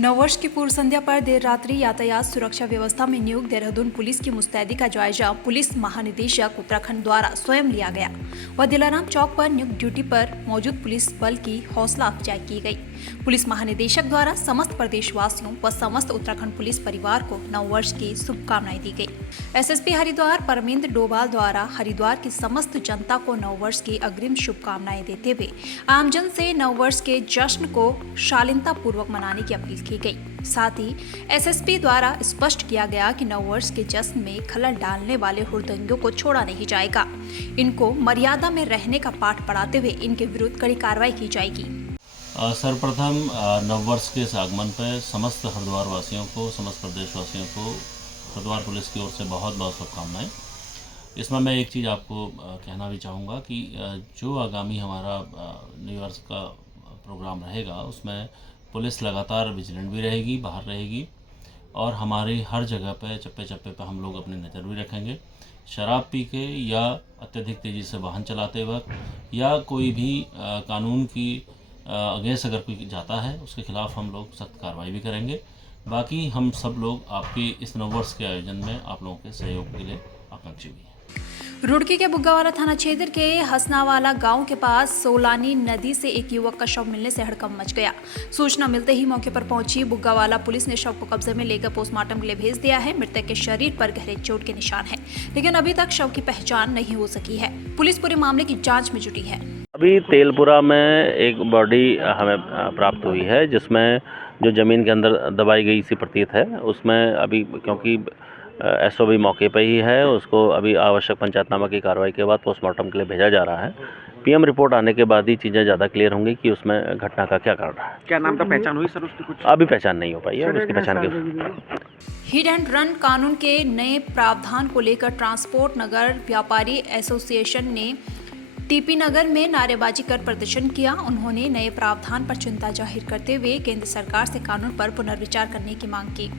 नववर्ष की पूर्व संध्या पर देर रात्रि यातायात सुरक्षा व्यवस्था में नियुक्त देहरादून पुलिस की मुस्तैदी का जायजा पुलिस महानिदेशक उत्तराखंड द्वारा स्वयं लिया गया व दिलाराम चौक पर नियुक्त ड्यूटी पर मौजूद पुलिस बल की हौसला अफजाई की गई। पुलिस महानिदेशक द्वारा समस्त प्रदेशवासियों व समस्त उत्तराखंड पुलिस परिवार को नववर्ष की शुभकामनाएं दी गई। एसएसपी हरिद्वार परमेंद्र डोभाल द्वारा हरिद्वार की समस्त जनता को नववर्ष की अग्रिम शुभकामनाएं देते हुए आमजन से नववर्ष के जश्न को शालीनता पूर्वक मनाने की अपील की गई। साथ ही एसएसपी द्वारा स्पष्ट किया गया कि नववर्ष के जश्न में खलल डालने वाले हुड़दंगियों को छोड़ा नहीं जाएगा। इनको मर्यादा में रहने का पाठ पढ़ाते हुए इनके विरुद्ध कड़ी कार्रवाई की जाएगी। सर्वप्रथम नववर्ष के इस आगमन पर समस्त हरिद्वार वासियों को, समस्त प्रदेशवासियों को हरिद्वार पुलिस की ओर से बहुत बहुत शुभकामनाएं। इसमें मैं एक चीज़ आपको कहना भी चाहूँगा कि जो आगामी हमारा न्यू ईयर्स का प्रोग्राम रहेगा उसमें पुलिस लगातार विजिलेंट भी रहेगी, बाहर रहेगी और हमारी हर जगह पे चप्पे चप्पे पे हम लोग अपनी नज़र भी रखेंगे। शराब पी के या अत्यधिक तेज़ी से वाहन चलाते वक्त या कोई भी कानून की अगेंस्ट अगर कोई जाता है उसके खिलाफ़ हम लोग सख्त कार्रवाई भी करेंगे। बाकी हम सब लोग आपकी इस नववर्ष के आयोजन में आप लोगों के सहयोग के लिए आकांक्षी भी हैं। रुड़की के बुग्गावाला थाना क्षेत्र के हसनावाला गांव के पास सोलानी नदी से एक युवक का शव मिलने से हड़कंप मच गया। सूचना मिलते ही मौके पर पहुंची बुग्गावाला पुलिस ने शव को कब्जे में लेकर पोस्टमार्टम के लिए भेज दिया है। मृतक के शरीर पर गहरे चोट के निशान हैं, लेकिन अभी तक शव की पहचान नहीं हो सकी है। पुलिस पूरे मामले की जाँच में जुटी है। अभी तेलपुरा में एक बॉडी हमें प्राप्त हुई है जिसमें जो ज़मीन के अंदर दबाई गई सी प्रतीत है। उसमें अभी क्योंकि एसओबी मौके पर ही है, उसको अभी आवश्यक पंचायतनामा की कार्रवाई के बाद पोस्टमार्टम के लिए भेजा जा रहा है। पीएम रिपोर्ट आने के बाद ही चीज़ें ज़्यादा क्लियर होंगी कि उसमें घटना का क्या कारण है। क्या नाम का पहचान हुई सर उसकी? कुछ अभी पहचान नहीं हो पाई है उसकी पहचान के। हिट एंड रन कानून के नए प्रावधान को लेकर ट्रांसपोर्ट नगर व्यापारी एसोसिएशन ने टीपी नगर में नारेबाजी कर प्रदर्शन किया। उन्होंने नए प्रावधान पर चिंता जाहिर करते हुए केंद्र सरकार से कानून पर पुनर्विचार करने की मांग की।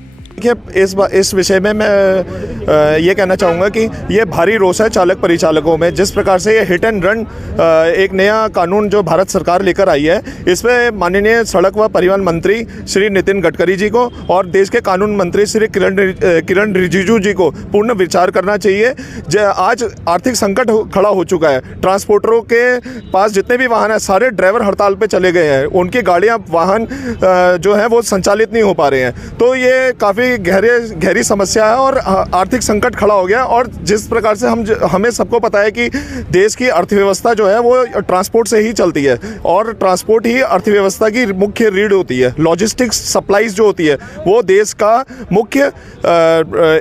इस विषय में मैं ये कहना चाहूँगा कि ये भारी रोष है चालक परिचालकों में। जिस प्रकार से ये हिट एंड रन एक नया कानून जो भारत सरकार लेकर आई है, इसमें माननीय सड़क व परिवहन मंत्री श्री नितिन गडकरी जी को और देश के कानून मंत्री श्री किरण रिजिजू जी को पूर्ण विचार करना चाहिए। आज आर्थिक संकट खड़ा हो चुका है। ट्रांसपोर्टरों के पास जितने भी वाहन हैं सारे ड्राइवर हड़ताल पर चले गए हैं। उनकी गाड़ियाँ वाहन जो हैं वो संचालित नहीं हो पा रहे हैं। तो ये काफ़ी गहरी समस्या है और आर्थिक संकट खड़ा हो गया। और जिस प्रकार से हमें सबको पता है कि देश की अर्थव्यवस्था जो है वो ट्रांसपोर्ट से ही चलती है और ट्रांसपोर्ट ही अर्थव्यवस्था की मुख्य रीढ़ होती है। लॉजिस्टिक्स सप्लाईज जो होती है वो देश का मुख्य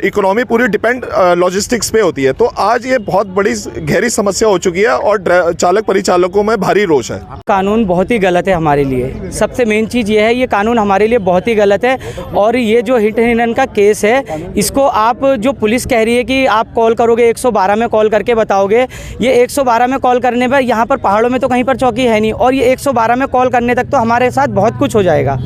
इकोनॉमी पूरी डिपेंड लॉजिस्टिक्स पे होती है। तो आज ये बहुत बड़ी गहरी समस्या हो चुकी है और चालक परिचालकों में भारी रोष है। कानून बहुत ही गलत है हमारे लिए। सबसे मेन चीज़ ये है, ये कानून हमारे लिए बहुत ही गलत है। और ये जो हिट एंड रन का केस है, इसको आप जो पुलिस कह रही है कि आप कॉल करोगे 112 में कॉल करके बताओगे, ये 112 में कॉल करने पर यहाँ पर पहाड़ों में तो कहीं पर चौकी है नहीं और ये 112 में कॉल करने तक तो हमारे साथ बहुत कुछ हो जाएगा।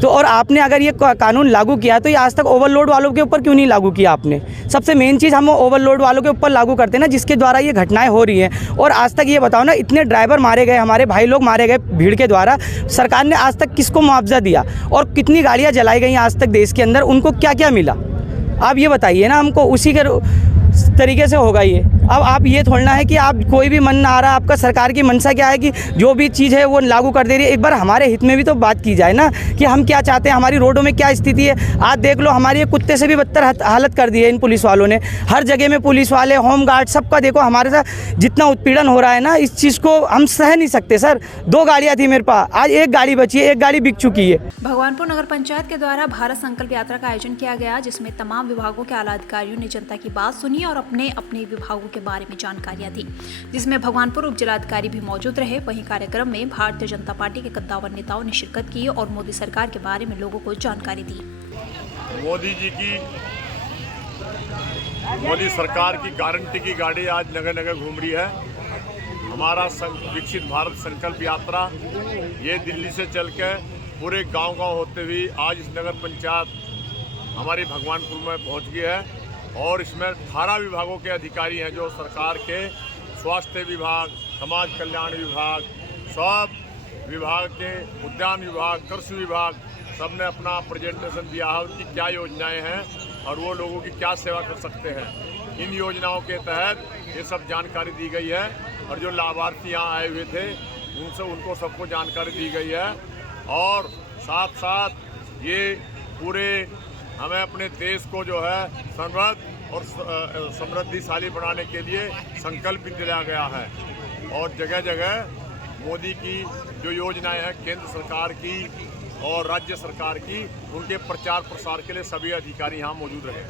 तो और आपने अगर ये कानून लागू किया तो ये आज तक ओवरलोड वालों के ऊपर क्यों नहीं लागू किया आपने? सबसे मेन चीज़ हम ओवरलोड वालों के ऊपर लागू करते हैं ना, जिसके द्वारा ये घटनाएं हो रही हैं। और आज तक ये बताओ ना, इतने ड्राइवर मारे गए, हमारे भाई लोग मारे गए भीड़ के द्वारा, सरकार ने आज तक किसको मुआवजा दिया? और कितनी गाड़ियाँ जलाई गई आज तक देश के अंदर, उनको क्या क्या मिला? आप ये बताइए ना हमको। उसी के तरीके से होगा ये। अब आप ये थोड़ना है कि आप कोई भी मन ना आ रहा, आपका सरकार की मंशा क्या है कि जो भी चीज़ है वो लागू कर दे रही है। एक बार हमारे हित में भी तो बात की जाए ना कि हम क्या चाहते हैं, हमारी रोडों में क्या स्थिति है। आज देख लो, हमारी कुत्ते से भी बदतर हालत कर दी है इन पुलिस वालों ने। हर जगह में पुलिस वाले, होमगार्ड, सबका देखो हमारे साथ जितना उत्पीड़न हो रहा है ना, इस चीज़ को हम सह नहीं सकते सर। 2 गाड़ियाँ थी मेरे पास, आज 1 गाड़ी बची है, 1 गाड़ी बिक चुकी है। भगवानपुर नगर पंचायत के द्वारा भारत संकल्प यात्रा का आयोजन किया गया, जिसमें तमाम विभागों के आला अधिकारियों ने जनता की बात सुनी और अपने विभागों के बारे में जानकारियां दी, जिसमें भगवानपुर उप जिलाधिकारी भी मौजूद रहे। वहीं कार्यक्रम में भारतीय जनता पार्टी के कद्दावर नेताओं ने शिरकत की और मोदी सरकार के बारे में लोगों को जानकारी दी। मोदी सरकार की गारंटी की गाड़ी आज नगर नगर घूम रही है। हमारा विकसित भारत संकल्प यात्रा ये दिल्ली से चल के पूरे गांव-गांव होते हुए आज इस नगर पंचायत हमारी भगवानपुर में पहुंच गई है। और इसमें 18 विभागों के अधिकारी हैं जो सरकार के स्वास्थ्य विभाग, समाज कल्याण विभाग, सब विभाग के, उद्यान विभाग, कृषि विभाग, सबने अपना प्रेजेंटेशन दिया है, उनकी क्या योजनाएं हैं और वो लोगों की क्या सेवा कर सकते हैं। इन योजनाओं के तहत ये सब जानकारी दी गई है और जो लाभार्थी यहाँ आए हुए थे उनको सबको जानकारी दी गई है। और साथ साथ ये पूरे हमें अपने देश को जो है समृद्ध और समृद्धिशाली बनाने के लिए संकल्प भी दिया गया है। और जगह जगह मोदी की जो योजनाएं हैं केंद्र सरकार की और राज्य सरकार की, उनके प्रचार प्रसार के लिए सभी अधिकारी यहाँ मौजूद रहे।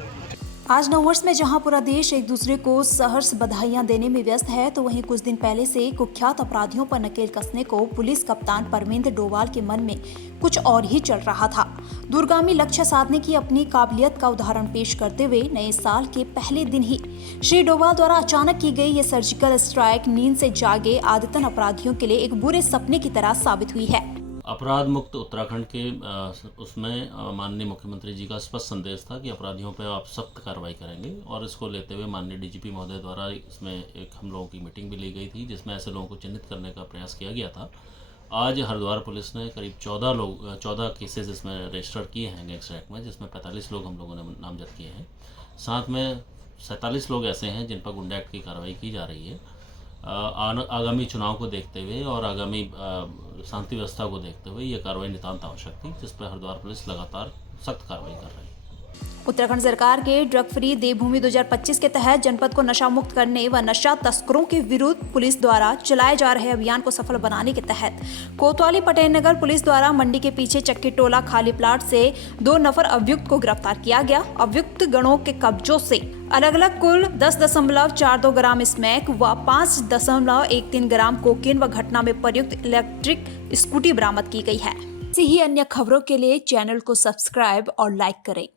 आज नववर्ष में जहां पूरा देश एक दूसरे को सहर्ष बधाइयां देने में व्यस्त है, तो वहीं कुछ दिन पहले से कुख्यात अपराधियों पर नकेल कसने को पुलिस कप्तान परमेंद्र डोवाल के मन में कुछ और ही चल रहा था। दूरगामी लक्ष्य साधने की अपनी काबिलियत का उदाहरण पेश करते हुए नए साल के पहले दिन ही श्री डोवाल द्वारा अचानक की गई ये सर्जिकल स्ट्राइक नींद से जागे आदतन अपराधियों के लिए एक बुरे सपने की तरह साबित हुई है। अपराध मुक्त उत्तराखंड के उसमें माननीय मुख्यमंत्री जी का स्पष्ट संदेश था कि अपराधियों पर आप सख्त कार्रवाई करेंगे, और इसको लेते हुए माननीय डीजीपी महोदय द्वारा इसमें एक हम लोगों की मीटिंग भी ली गई थी, जिसमें ऐसे लोगों को चिन्हित करने का प्रयास किया गया था। आज हरिद्वार पुलिस ने करीब 14 केसेस इसमें रजिस्टर किए हैं गैंगस्टर एक्ट में, जिसमें 45 लोग हम लोगों ने नामजद किए हैं। साथ में 47 लोग ऐसे हैं जिन पर गुंडा एक्ट की कार्रवाई की जा रही है। आगामी चुनाव को देखते हुए और आगामी शांति व्यवस्था को देखते हुए ये कार्रवाई नितांत आवश्यक थी, जिस पर हरिद्वार पुलिस लगातार सख्त कार्रवाई कर रही है। उत्तराखंड सरकार के ड्रग फ्री देवभूमि 2025 के तहत जनपद को नशा मुक्त करने व नशा तस्करों के विरुद्ध पुलिस द्वारा चलाए जा रहे अभियान को सफल बनाने के तहत कोतवाली पटेल नगर पुलिस द्वारा मंडी के पीछे चक्की टोला खाली प्लाट से 2 नफर अभियुक्त को गिरफ्तार किया गया। अभियुक्त गणों के कब्जों से अलग अलग कुल 10.42 ग्राम स्मैक व 5.13 ग्राम कोकेन व घटना में प्रयुक्त इलेक्ट्रिक स्कूटी बरामद की गई है। ऐसी ही अन्य खबरों के लिए चैनल को सब्सक्राइब और लाइक करें।